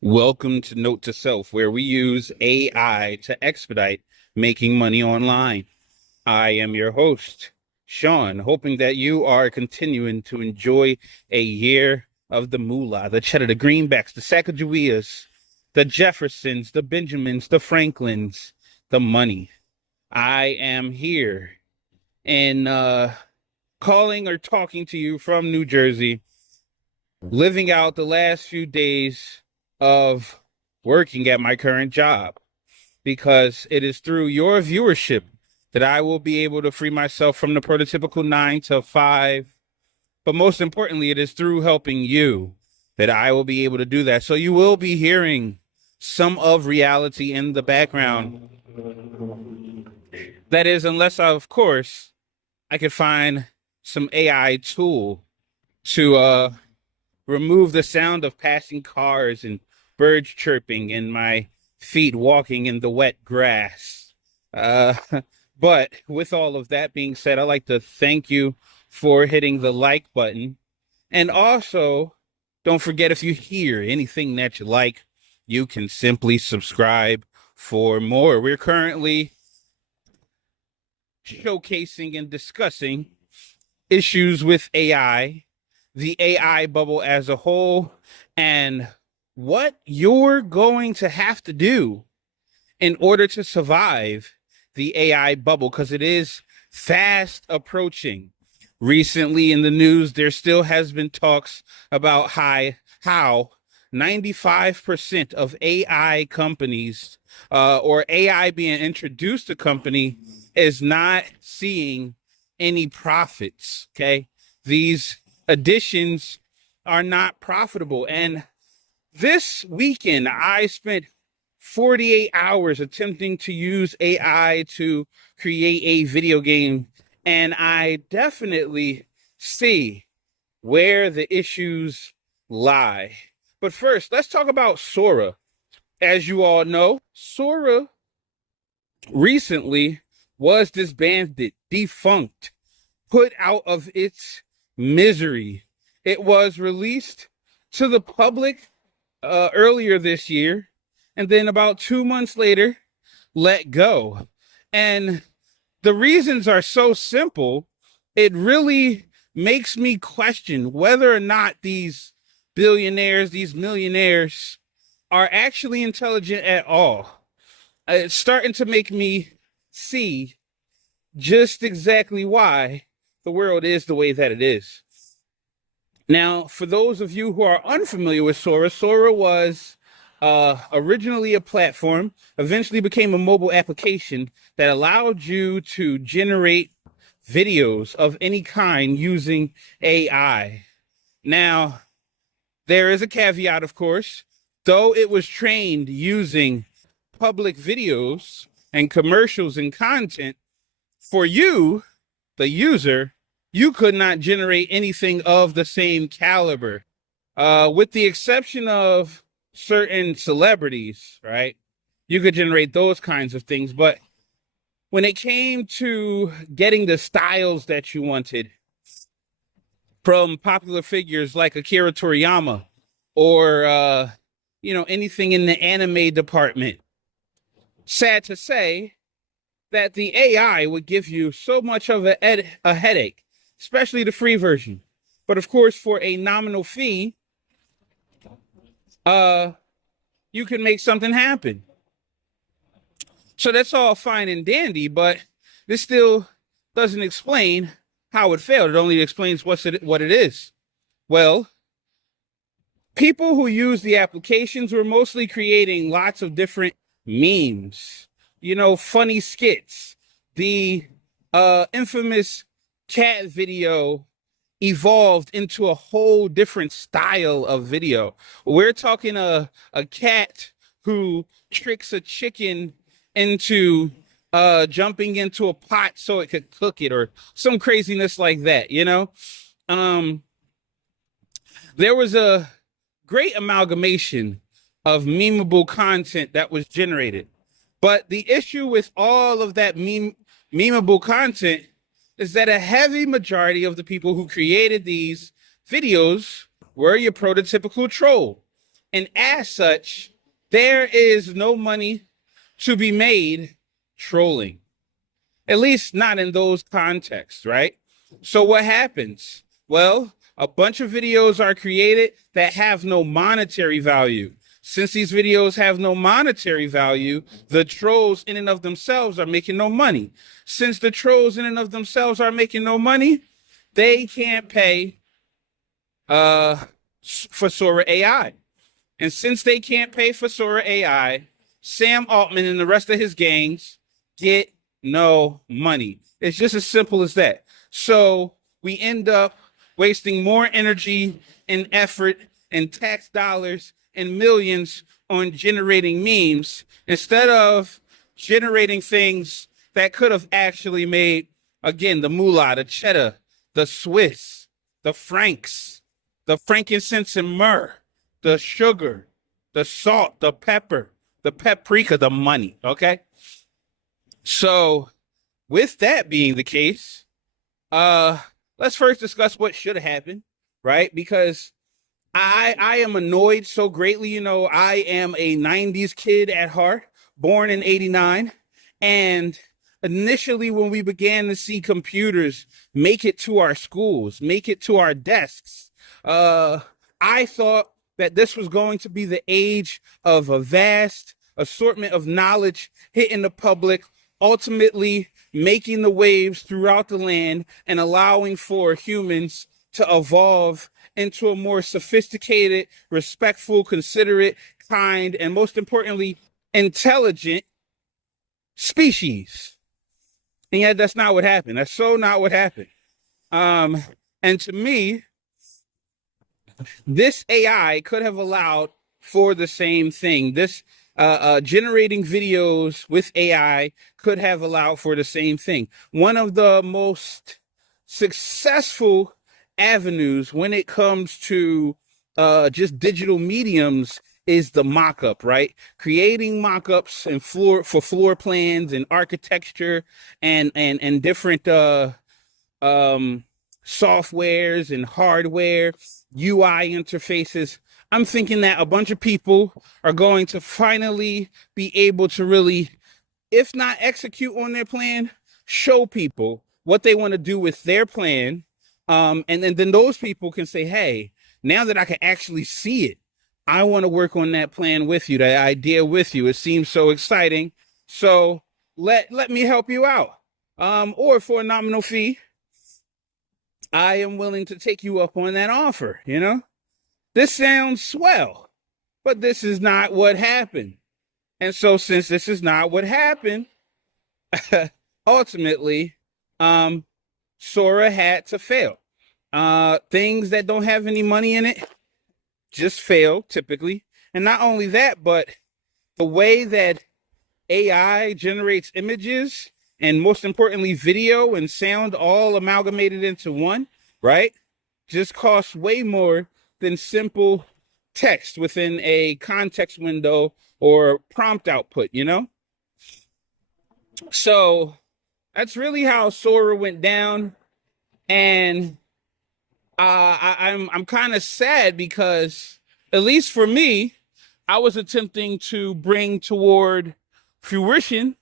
Welcome to Note to Self, where we use AI to expedite making money online. I am your host, Sean, hoping that you are continuing to enjoy a year of the moolah, the cheddar, the greenbacks, the Sacagaweas, the Jeffersons, the Benjamins, the Franklins, the money. I am here and calling or talking to you from New Jersey, living out the last few days of working at my current job, because it is through your viewership that I will be able to free myself from the prototypical 9 to 5. But most importantly, it is through helping you that I will be able to do that. So you will be hearing some of reality in the background. That is, unless of course I could find some AI tool to remove the sound of passing cars and birds chirping and my feet walking in the wet grass. But with all of that being said, I'd like to thank you for hitting the like button. And also, don't forget, if you hear anything that you like, you can simply subscribe for more. We're currently showcasing and discussing issues with AI, the AI bubble as a whole, and what you're going to have to do in order to survive the AI bubble, because it is fast approaching. Recently in the news, there still has been talks about how 95% of AI companies or AI being introduced to company is not seeing any profits. Okay, these additions are not profitable. And this weekend, I spent 48 hours attempting to use AI to create a video game, and I definitely see where the issues lie. But first, let's talk about Sora. As you all know, Sora recently was disbanded, defunct, put out of its misery. It was released to the public earlier this year, and then about 2 months later, let go. And the reasons are so simple, it really makes me question whether or not these billionaires, these millionaires, are actually intelligent at all. It's starting to make me see just exactly why the world is the way that it is. Now, for those of you who are unfamiliar with Sora, Sora was originally a platform, eventually became a mobile application that allowed you to generate videos of any kind using AI. Now, there is a caveat, of course. Though it was trained using public videos and commercials and content, for you, the user, you could not generate anything of the same caliber, with the exception of certain celebrities, right? You could generate those kinds of things. But when it came to getting the styles that you wanted from popular figures like Akira Toriyama or, anything in the anime department, sad to say that the AI would give you so much of a headache, especially the free version. But of course, for a nominal fee, you can make something happen. So that's all fine and dandy, but this still doesn't explain how it failed. It only explains what it is. Well, people who use the applications were mostly creating lots of different memes, funny skits. The infamous cat video evolved into a whole different style of video. We're talking a cat who tricks a chicken into jumping into a pot so it could cook it, or some craziness like that. There was a great amalgamation of memeable content that was generated. But the issue with all of that memeable content is that a heavy majority of the people who created these videos We're your prototypical troll. And as such, there is no money to be made trolling, at least not in those contexts, right? So what happens? Well, a bunch of videos are created that have no monetary value. Since these videos have no monetary value, the trolls in and of themselves are making no money. Since the trolls in and of themselves are making no money, they can't pay for Sora AI. And since they can't pay for Sora AI, Sam Altman and the rest of his gangs get no money. It's just as simple as that. So we end up wasting more energy and effort and tax dollars and millions on generating memes instead of generating things that could have actually made, again, the moolah, the cheddar, the Swiss, the francs, the frankincense and myrrh, the sugar, the salt, the pepper, the paprika, the money, okay? So with that being the case, let's first discuss what should have happened, right? Because I am annoyed so greatly. You know, I am a 90s kid at heart, born in 89. And initially, when we began to see computers make it to our schools, make it to our desks, I thought that this was going to be the age of a vast assortment of knowledge hitting the public, ultimately making the waves throughout the land and allowing for humans to evolve into a more sophisticated, respectful, considerate, kind, and most importantly, intelligent species. And yet that's not what happened. That's so not what happened. And to me, this AI could have allowed for the same thing. This generating videos with AI could have allowed for the same thing. One of the most successful avenues when it comes to just digital mediums is the mock-up, right? Creating mock-ups and floor plans and architecture and different softwares and hardware, UI interfaces. I'm thinking that a bunch of people are going to finally be able to really, if not execute on their plan, show people what they want to do with their plan. And then those people can say, hey, now that I can actually see it, I want to work on that plan with you, that idea with you. It seems so exciting. So let me help you out. Or for a nominal fee, I am willing to take you up on that offer, you know? This sounds swell, but this is not what happened. And so since this is not what happened, ultimately, Sora had to fail. Things that don't have any money in it just fail typically. And not only that, but the way that AI generates images and most importantly, video and sound all amalgamated into one, right? Just costs way more than simple text within a context window or prompt output, you know? So that's really how Sora went down. And I'm kind of sad because, at least for me, I was attempting to bring toward fruition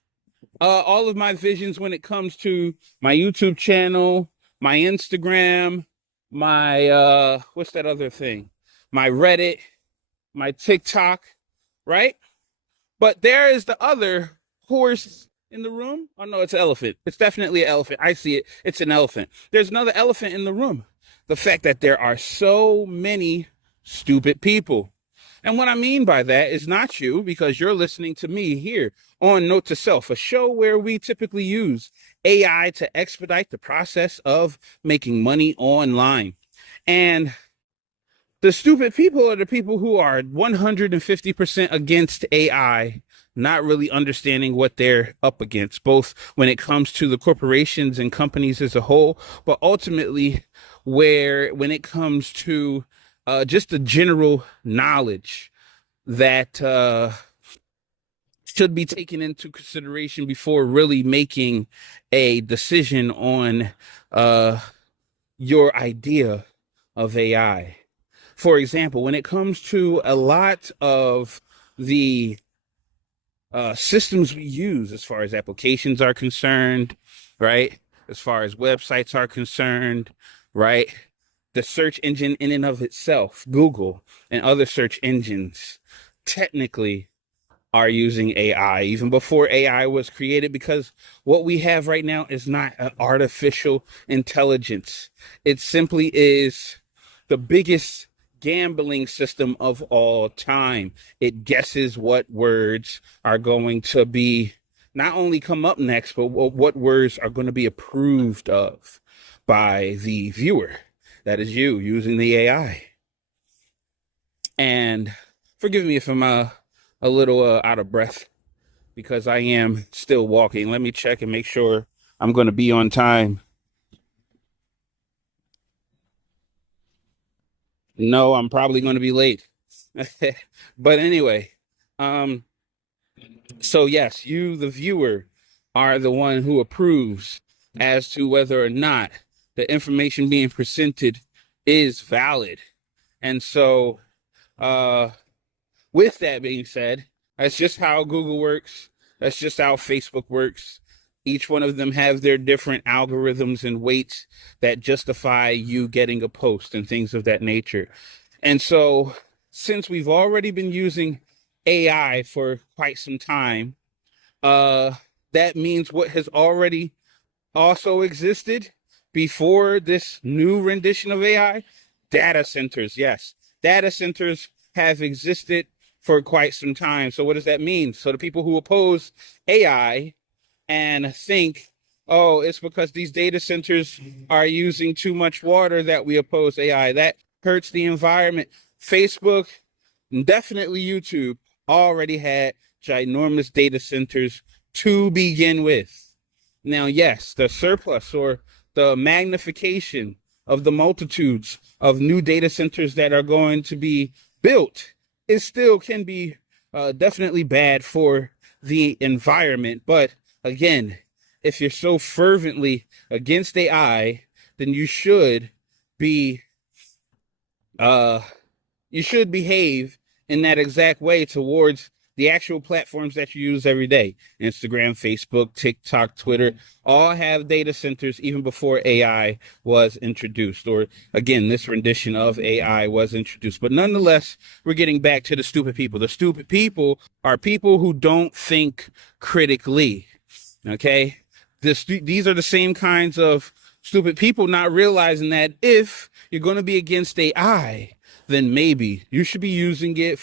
all of my visions when it comes to my YouTube channel, my Instagram, my what's that other thing? My Reddit, my TikTok, right? But there is the other horse in the room. Oh no, it's an elephant. It's definitely an elephant. I see it. It's an elephant. There's another elephant in the room. The fact that there are so many stupid people. And what I mean by that is not you, because you're listening to me here on Note to Self, a show where we typically use AI to expedite the process of making money online. And the stupid people are the people who are 150% against AI, not really understanding what they're up against, both when it comes to the corporations and companies as a whole, but ultimately when it comes to just the general knowledge that should be taken into consideration before really making a decision on your idea of AI. for example, when it comes to a lot of the systems we use, as far as applications are concerned, right? As far as websites are concerned, right? The search engine in and of itself, Google and other search engines, technically are using AI even before AI was created, because what we have right now is not an artificial intelligence. It simply is the biggest gambling system of all time. It guesses what words are going to be not only come up next, but what words are going to be approved of by the viewer. That is you using the AI. And forgive me if I'm a little out of breath, because I am still walking. Let me check and make sure I'm going to be on time. No, I'm probably going to be late. But anyway, um, so yes, you, the viewer, are the one who approves as to whether or not the information being presented is valid. And so, with that being said, that's just how Google works. That's just how Facebook works. Each one of them have their different algorithms and weights that justify you getting a post and things of that nature. And so, since we've already been using AI for quite some time, that means what has already also existed before this new rendition of AI, data centers. Yes, data centers have existed for quite some time. So what does that mean? So the people who oppose AI and think, oh, it's because these data centers are using too much water that we oppose AI. That hurts the environment. Facebook, definitely YouTube, already had ginormous data centers to begin with. Now, yes, the surplus or the magnification of the multitudes of new data centers that are going to be built, it still can be definitely bad for the environment. But again, if you're so fervently against AI, then be you should behave in that exact way towards the actual platforms that you use every day. Instagram, Facebook, TikTok, Twitter, all have data centers even before AI was introduced, or again, this rendition of AI was introduced. But nonetheless, we're getting back to the stupid people. The stupid people are people who don't think critically. Okay? These are the same kinds of stupid people not realizing that if you're going to be against AI, then maybe you should be using it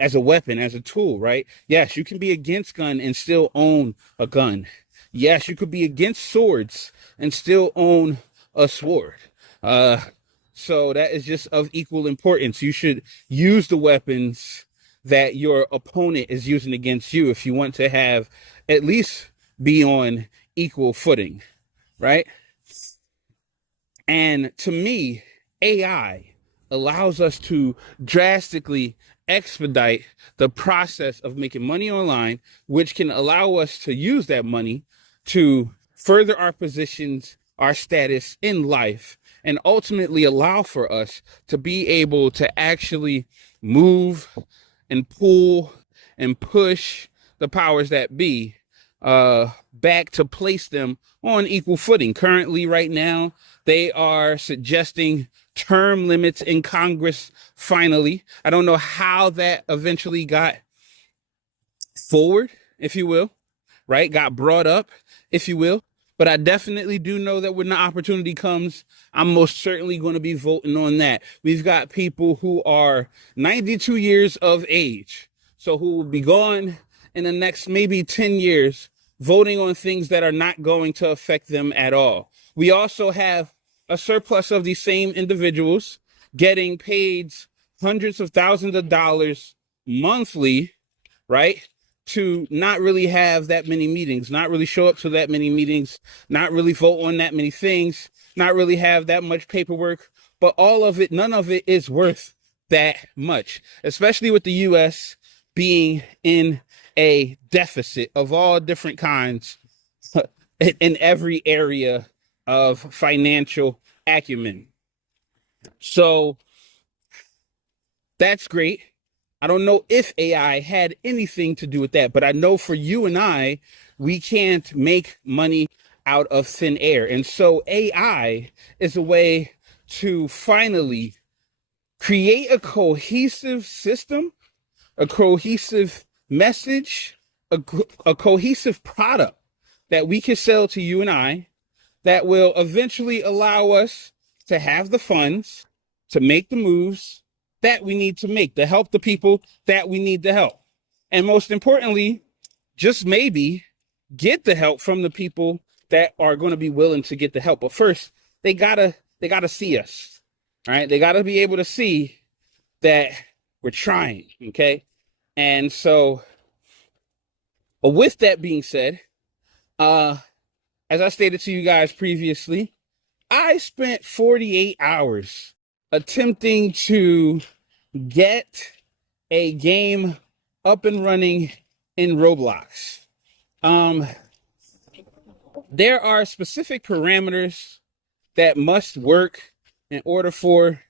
as a weapon, as a tool, right? Yes, you can be against gun and still own a gun. Yes, you could be against swords and still own a sword. So that is just of equal importance. You should use the weapons that your opponent is using against you if you want to have at least be on equal footing, right? And to me, AI allows us to drastically expedite the process of making money online, which can allow us to use that money to further our positions, our status in life, and ultimately allow for us to be able to actually move and pull and push the powers that be back to place them on equal footing. Currently, right now, they are suggesting term limits in Congress. Finally, I don't know how that eventually got forward, if you will, right? Got brought up, if you will. But I definitely do know that when the opportunity comes, I'm most certainly going to be voting on that. We've got people who are 92 years of age, so who will be gone in the next maybe 10 years, voting on things that are not going to affect them at all. We also have a surplus of these same individuals getting paid hundreds of thousands of dollars monthly, right? To not really have that many meetings, not really show up to that many meetings, not really vote on that many things, not really have that much paperwork. But all of it, none of it is worth that much, especially with the US being in a deficit of all different kinds in every area of financial acumen. So That's great. I don't know if AI had anything to do with that, but I know for you and I, we can't make money out of thin air. And so AI is a way to finally create a cohesive system, a cohesive message, a cohesive product that we can sell to you and I that will eventually allow us to have the funds to make the moves that we need to make, to help the people that we need to help. And most importantly, just maybe get the help from the people that are going to be willing to get the help. But first, they gotta see us. All right. They gotta be able to see that we're trying. Okay. And so with that being said, as I stated to you guys previously, I spent 48 hours attempting to get a game up and running in Roblox. There are specific parameters that must work in order for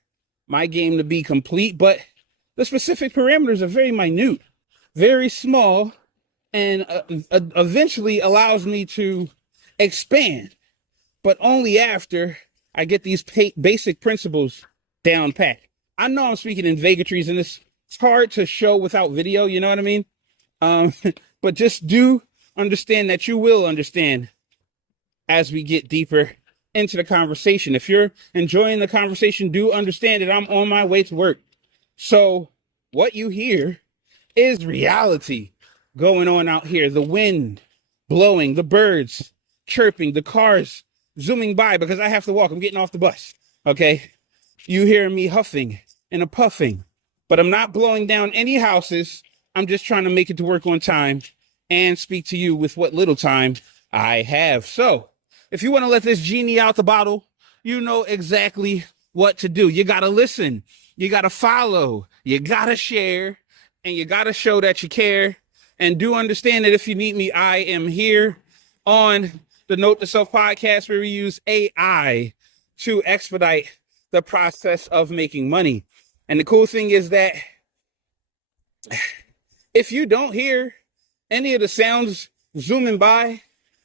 my game to be complete, but the specific parameters are very minute, very small, and eventually allows me to expand, but only after I get these basic principles down pat. I know I'm speaking in vagaries, and it's hard to show without video, you know what I mean? But just do understand that you will understand as we get deeper into the conversation. If you're enjoying the conversation, do understand that I'm on my way to work. So what you hear is reality going on out here. The wind blowing, the birds chirping, the cars zooming by because I have to walk. I'm getting off the bus. Okay. You hear me huffing and a puffing, but I'm not blowing down any houses. I'm just trying to make it to work on time and speak to you with what little time I have. So if you want to let this genie out the bottle, you know exactly what to do. You got to listen. You got to follow. You got to share, and you got to show that you care. And do understand that if you need me, I am here on the Note to Self podcast, where we use AI to expedite the process of making money. And the cool thing is that if you don't hear any of the sounds zooming by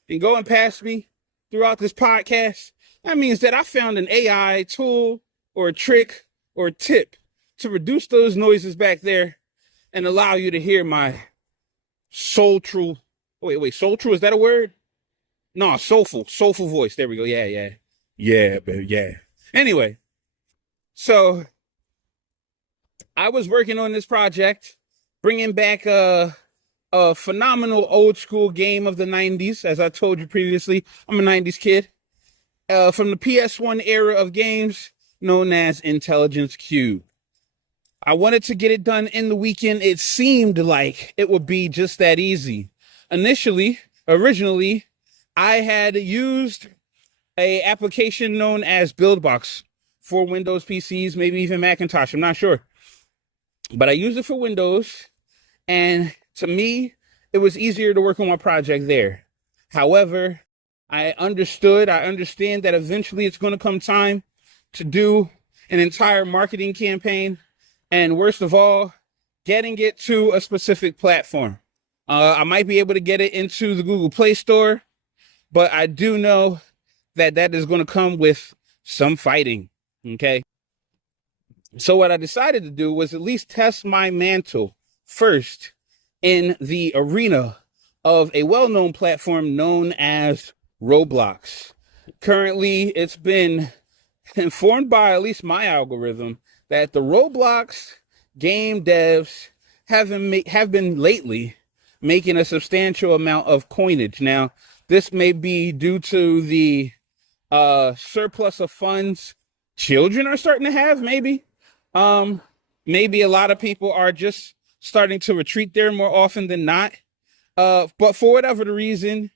and going past me throughout this podcast, that means that I found an AI tool or a trick or a tip to reduce those noises back there and allow you to hear my soulful. Soulful, is that a word? No, soulful voice. There we go. Yeah, baby, yeah. Anyway, so I was working on this project, bringing back a phenomenal old school game of the 90s. As I told you previously, I'm a 90s kid. From the PS1 era of games known as Intelligence Qube. I wanted to get it done in the weekend. It seemed like it would be just that easy. Originally, I had used a application known as BuildBox for Windows PCs, maybe even Macintosh. I'm not sure. But I used it for Windows, and to me, it was easier to work on my project there. However, I understand that eventually it's going to come time to do an entire marketing campaign, and worst of all, getting it to a specific platform. I might be able to get it into the Google Play Store, but I do know that that is going to come with some fighting. Okay. So what I decided to do was at least test my mantle first in the arena of a well-known platform known as Roblox. Currently, it's been informed by at least my algorithm that the Roblox game devs have been lately making a substantial amount of coinage. Now, this may be due to the surplus of funds children are starting to have, maybe. Maybe a lot of people are just starting to retreat there more often than not. But for whatever the reason,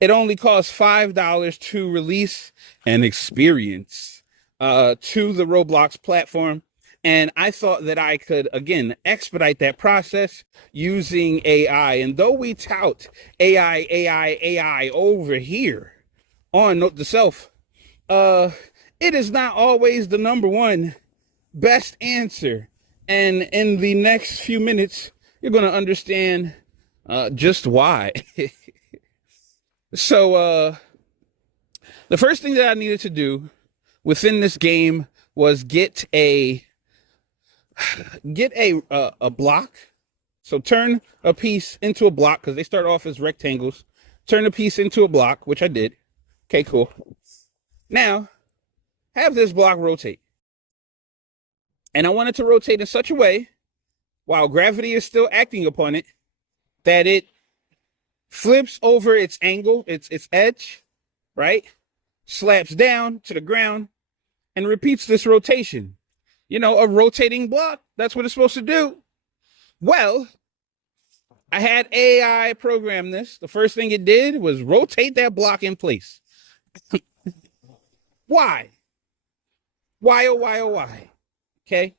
it only costs $5 to release an experience to the Roblox platform. And I thought that I could, again, expedite that process using AI. And though we tout AI over here on Note to Self, it is not always the number one best answer And in the next few minutes, you're going to understand just why. So, the first thing that I needed to do within this game was get a block. So turn a piece into a block because they start off as rectangles. Turn a piece into a block, which I did. Okay, cool. Now, have this block rotate. And I want it to rotate in such a way, while gravity is still acting upon it, that it flips over its angle, its edge, right? Slaps down to the ground and repeats this rotation. You know, a rotating block. That's what it's supposed to do. Well, I had AI program this. The first thing it did was rotate that block in place. Why? Why, oh, why, oh, why? Okay.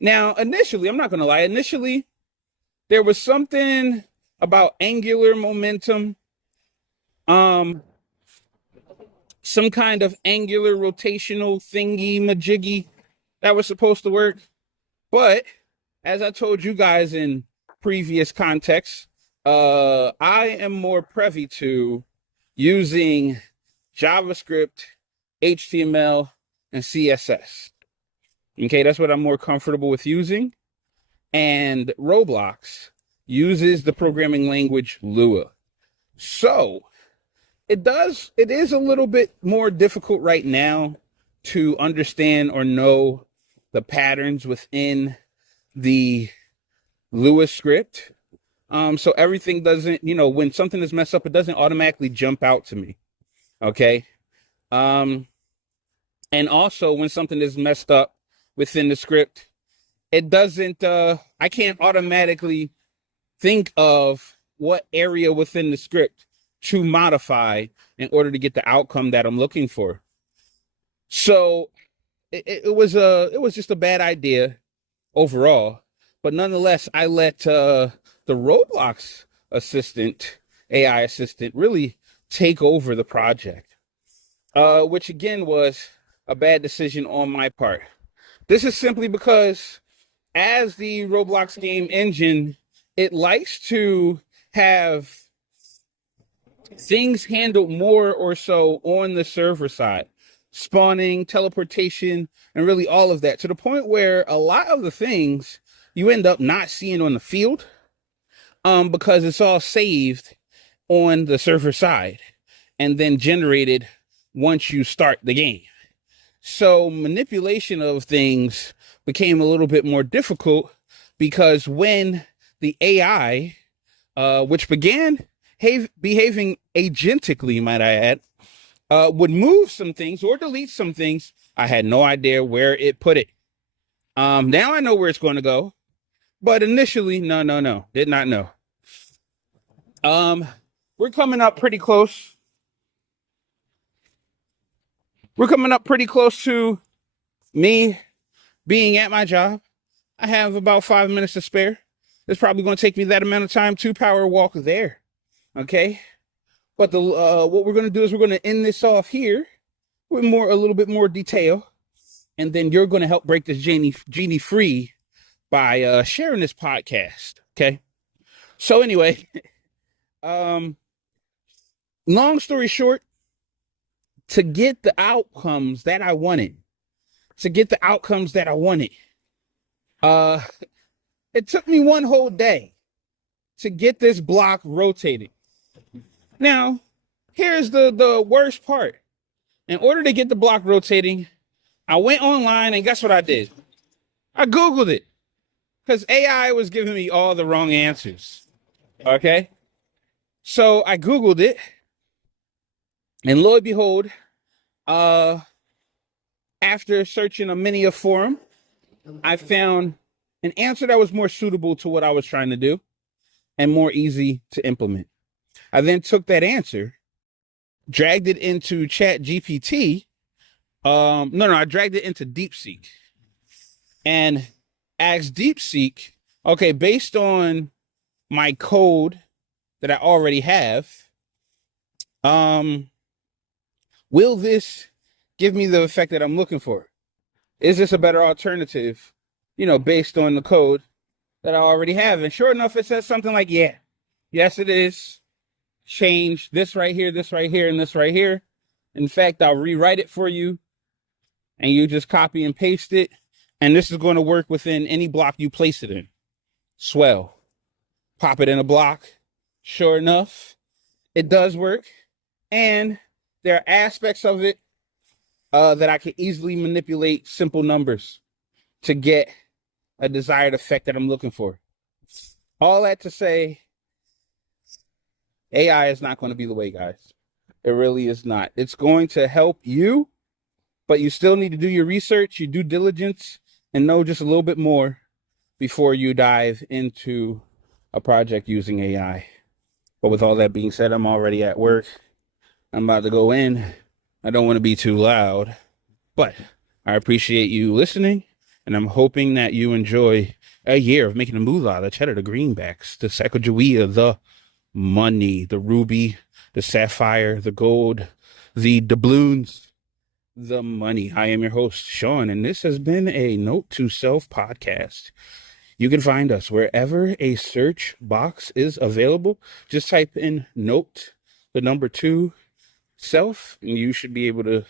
Now, initially, I'm not going to lie. Initially, there was something about angular momentum, some kind of angular rotational thingy majiggy that was supposed to work. But as I told you guys in previous contexts, I am more privy to using JavaScript, HTML, and CSS. Okay, that's what I'm more comfortable with using. And Roblox uses the programming language Lua. So it is a little bit more difficult right now to understand or know the patterns within the Lua script. So everything doesn't, when something is messed up, it doesn't automatically jump out to me. Okay. And also when something is messed up within the script, it doesn't, I can't automatically think of what area within the script to modify in order to get the outcome that I'm looking for. So it was just a bad idea overall, but nonetheless, I let the Roblox AI assistant, really take over the project, which again was a bad decision on my part. This is simply because as the Roblox game engine, it likes to have things handled more or so on the server side, spawning, teleportation, and really all of that, to the point where a lot of the things you end up not seeing on the field, because it's all saved on the server side and then generated once you start the game. So manipulation of things became a little bit more difficult because when the AI, which began behaving agentically, might I add, would move some things or delete some things, I had no idea where it put it. Now I know where it's going to go, but initially, no, did not know. We're coming up pretty close. We're coming up pretty close to me being at my job. I have about 5 minutes to spare. It's probably going to take me that amount of time to power walk there. Okay. But what we're going to do is we're going to end this off here with a little bit more detail. And then you're going to help break this genie free by sharing this podcast. Okay. So anyway, long story short, to get the outcomes that I wanted, it took me one whole day to get this block rotating. Now, here's the worst part. In order to get the block rotating, I went online and guess what I did? I Googled it because AI was giving me all the wrong answers. Okay. So I Googled it, and lo and behold, after searching many a forum, I found an answer that was more suitable to what I was trying to do and more easy to implement. I then took that answer, dragged it into ChatGPT. I dragged it into DeepSeek and asked DeepSeek, okay, based on my code that I already have, will this give me the effect that I'm looking for? Is this a better alternative based on the code that I already have. And sure enough, it says something like, yeah, yes, it is. Change this right here, and this right here. In fact, I'll rewrite it for you, and you just copy and paste it. And this is going to work within any block you place it in. Swell. Pop it in a block. Sure enough, it does work. And there are aspects of it that I can easily manipulate simple numbers to get a desired effect that I'm looking for. All that to say, AI is not going to be the way, guys. It really is not. It's going to help you, but you still need to do your research, your due diligence, and know just a little bit more before you dive into a project using AI. But with all that being said, I'm already at work. I'm about to go in. I don't want to be too loud, but I appreciate you listening, and I'm hoping that you enjoy a year of making the moolah, the cheddar, the greenbacks, the Sacagawea, the money, the ruby, the sapphire, the gold, the doubloons, the money. I am your host, Sean, and this has been a Note to Self podcast. You can find us wherever a search box is available. Just type in Note, the number 2, Self, and you should be able to